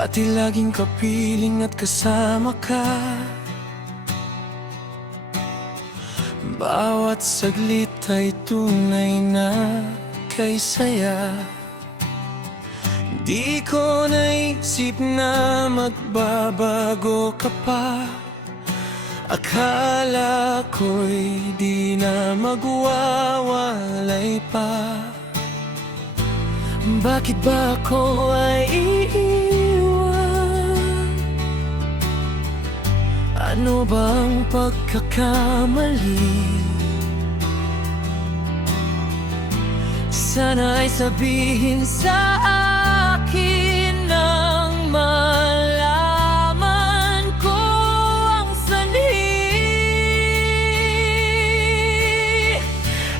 Dati laging kapiling at kasama ka. Bawat saglit ay tunay na kay saya. Di ko naisip na magbabago ka pa. Akala ko'y di na magwawalay pa. Bakit ba ako ay iiwan? Ano bang pagkakamali? Sana ay sabihin sa akin nang malaman ko ang sanhi.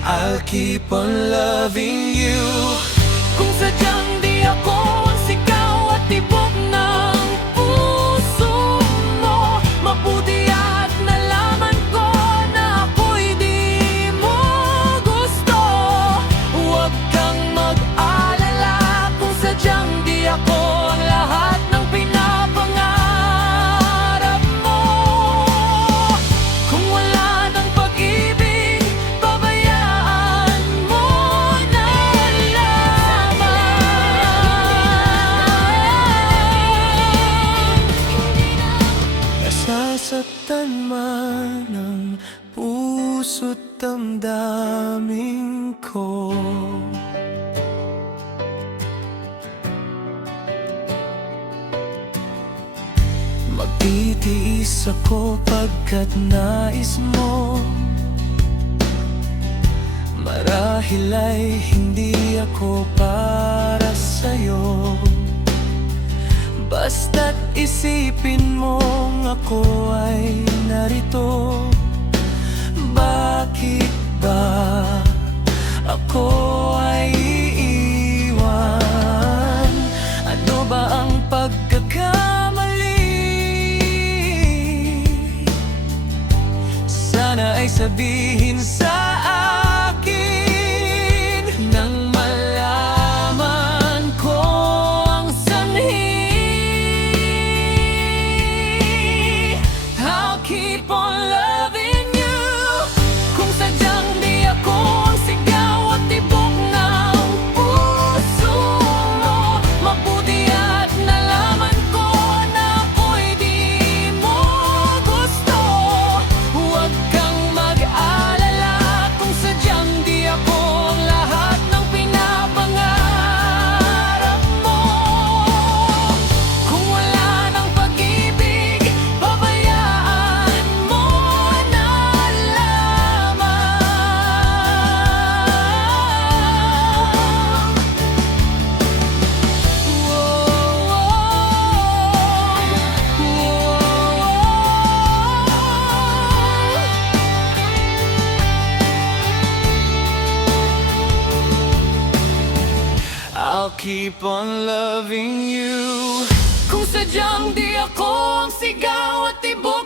I'll keep on loving you. Kung sadyang di ako ang sigaw at tibok ng puso mo, mabuti at nalaman ko na ako'y di mo gusto. Huwag kang mag-alala kung sadyang di ako ang lahat ng pinapangarap mo. Kung wala ng pag-ibig, pabayaan mo na nasasaktan man ang puso't damdamin ko. Magtitiis ako pagkat nais mo. Marahil ay hindi ako para sa'yo. Basta't isipin mong ako ay narito. Bakit ba ako ay iiwan? Ano ba ang pagkakamali? Sana ay sabihin sa akin nang malaman ko ang sanhi. I'll keep on loving you. Kung sadyang di ako ang sigaw at tibok ng puso mo, mabuti at nalaman ko na ako'y di mo gusto. Huwag kang mag-alala kung sadyang di ako ang lahat ng pinapangarap mo. Kung wala ng pag-ibig, pabayaan mo na lamang. I'll keep on loving you. Kung sadyang di ako ang sigaw at tibok